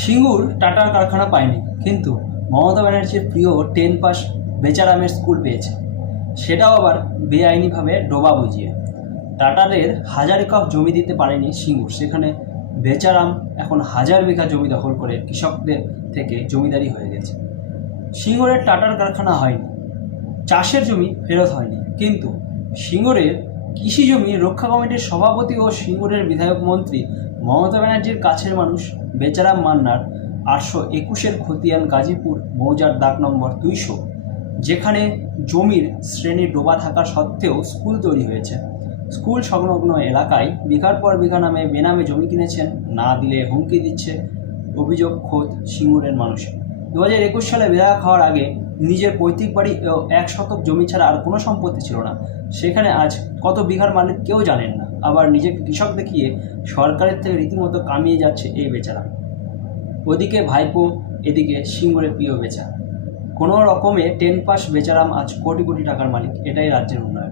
সিঙ্গুর টাটার কারখানা পায়নি, কিন্তু মমতা ব্যানার্জির প্রিয় 10 পাস বেচারামের স্কুল পেয়েছে, সেটাও আবার বেআইনিভাবে ডোবা বুঝিয়ে। টাটাদের হাজার একক জমি দিতে পারেনি সিঙ্গুর, সেখানে বেচারাম এখন হাজার বিঘা জমি দখল করে কৃষকদের থেকে জমিদারি হয়ে গেছে। সিঙ্গুরের টাটার কারখানা হয়নি, চাষের জমি ফেরত হয়নি, কিন্তু সিঙ্গুরের কৃষি জমি রক্ষা কমিটির সভাপতি ও সিঙ্গুরের বিধায়ক মন্ত্রী মমতা ব্যানার্জির কাছের মানুষ বেচারাম মান্নার 821-এর খতিয়ান গাজীপুর মৌজার দাগ নম্বর 200, যেখানে জমির শ্রেণী ডোবা থাকা সত্ত্বেও স্কুল তৈরি হয়েছে। স্কুল সংলগ্ন এলাকায় বিঘার পর বিঘা নামে বেনামে জমি কিনেছেন, না দিলে হুমকি দিচ্ছে অভিযোগ খোদ সিঙ্গুরের মানুষের। 2021 সালে বিধায়ক হওয়ার আগে নিজের পৈতৃক বাড়ি ও 1 শতক জমি ছাড়া আর কোনো সম্পত্তি ছিল না, সেখানে আজ কত বিঘার মালিক কেউ জানেন না। আবার নিজেকে কৃষক দেখিয়ে সরকারের থেকে রীতিমতো কামিয়ে যাচ্ছে এই বেচারা। ওদিকে ভাইপো, এদিকে সিঙ্গুরের প্রিয় বেচা। কোনো রকমে 10 পাস বেচারাম আজ কোটি কোটি টাকার মালিক। এটাই রাজ্যের উন্নয়ন।